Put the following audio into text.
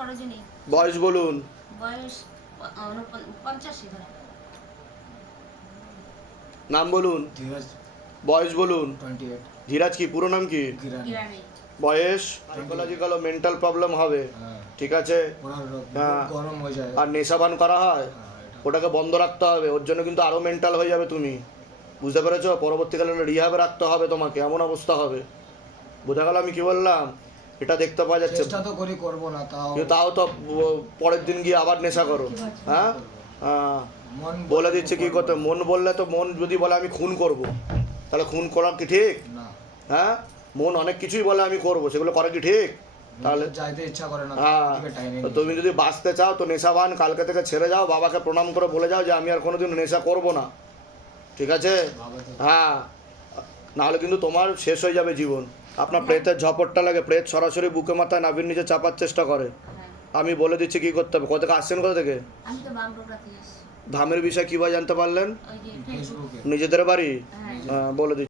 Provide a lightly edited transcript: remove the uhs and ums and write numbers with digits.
সরোজিনী। বয়স বলুন। বয়স 85 ধরে। নাম বলুন। ধীরাজ। বয়স বলুন। 28। ধীরাজ কি পুরো নাম কি? কিরানি। বয়স সাইকোলজিক্যাল ও মেন্টাল প্রবলেম হবে, ঠিক আছে? হ্যাঁ। গরম হয়ে যায়। আর নেশাবান করা হয়, ওটাকে বন্ধ রাখতে হবে। ওর জন্য কিন্তু আরও মেন্টাল হয়ে যাবে তুমি, বুঝতে পেরেছো? পরবর্তীকালে রিহাবে রাখতে হবে তোমাকে, এমন অবস্থা হবে। বোঝা গেল আমি কি বললাম? এটা দেখতে পাওয়া যাচ্ছে। চেষ্টা তো করি করব না, তাও তো পরের দিন গিয়ে আবার নেশা করো। হ্যাঁ, বলে দিচ্ছে কি করতে। মন বললে তো, মন যদি বলে আমি খুন করব, তাহলে খুন করা কি ঠিক? না। হ্যাঁ, মন অনেক কিছুই বলে আমি করব, সেগুলো করে কি ঠিক? তাহলে যাইতে ইচ্ছা করে না। হ্যাঁ, তুমি যদি বাঁচতে চাও তো নেশাবান কালকে থেকে ছেড়ে যাও, বাবাকে প্রণাম করে বলে যাও যে আমি আর কোনোদিন নেশা করব না, ঠিক আছে? হ্যাঁ, নাহলে কিন্তু তোমার শেষ হয়ে যাবে জীবন। আপনার প্রেতের ঝপটটা লাগে, প্রেত সরাসরি বুকে মাথায় নাভির নিচে চাপার চেষ্টা করে। আমি বলে দিচ্ছি কি করতে হবে। কোথা থেকে আসছেন, কোথা থেকে? আমি তো বাগডোগরা থেকে এসেছি। ধামের বিষয় কীভাবে জানতে পারলেন? ওই যে ফেসবুকে। নিজেদের বাড়ি? হ্যাঁ। বলে দিচ্ছি।